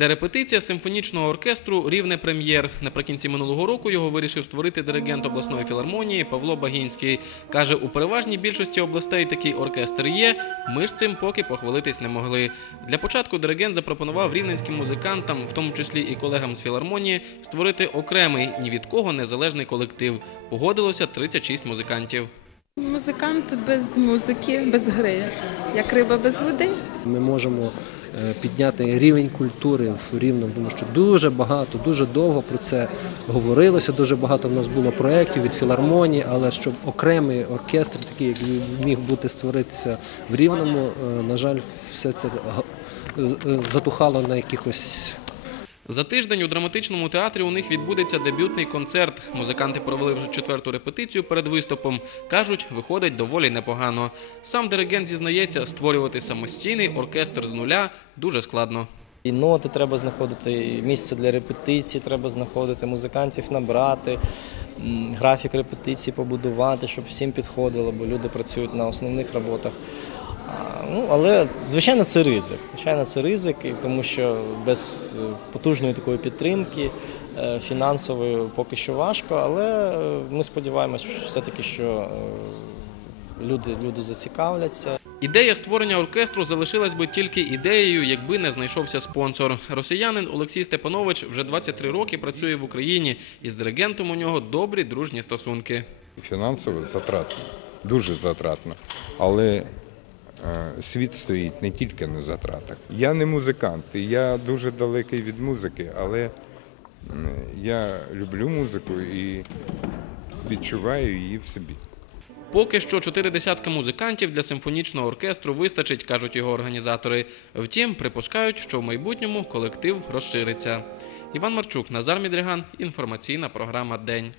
Це репетиція симфонічного оркестру Рівне прем'єр. Наприкінці минулого року його вирішив створити диригент обласної філармонії Павло Багінський. Каже, у переважній більшості областей такий оркестр є. Ми ж цим поки похвалитись не могли. Для початку диригент запропонував рівненським музикантам, в тому числі і колегам з філармонії, створити окремий ні від кого незалежний колектив. Погодилося 36 музикантів. Музикант без музики, без гри, як риба без води. Ми можемо е, підняти рівень культури в Рівному, тому що дуже багато, дуже довго про це говорилося. Дуже багато в нас було проєктів від філармонії, але щоб окремий оркестр, такий як міг бути створитися в Рівному, е, на жаль, все це е, затухало на якихось За тиждень у драматичному театрі у них відбудеться дебютний концерт. Музиканти провели вже четверту репетицію перед виступом. кажуть, виходить доволі непогано. Сам диригент зізнається, створювати самостійний оркестр з нуля дуже складно. І ноти треба знаходити, і місце для репетиції, треба знаходити, музикантів набрати, графік репетицій побудувати, щоб всім підходило, бо люди працюють на основних роботах. Ну, але, звичайно, це ризик. Звичайно, це ризик, тому що без е, потужної такої підтримки е, фінансової поки що важко, але е, ми сподіваємось все-таки, що люди, люди зацікавляться. Ідея створення оркестру залишилась би тільки ідеєю, якби не знайшовся спонсор. Росіянин Олексій Степанович вже 23 роки працює в Україні, і з диригентом у нього добрі дружні стосунки. Фінансово затратно, дуже затратно. Але е, світ стоїть не тільки на затратах. Я не музикант, я дуже далекий від музики, але я люблю музику і відчуваю її в собі. Поки що чотири десятка музикантів для симфонічного оркестру вистачить, кажуть його організатори. Втім, припускають, що в майбутньому колектив розшириться. Іван Марчук, Назар Мідріган, інформаційна програма День.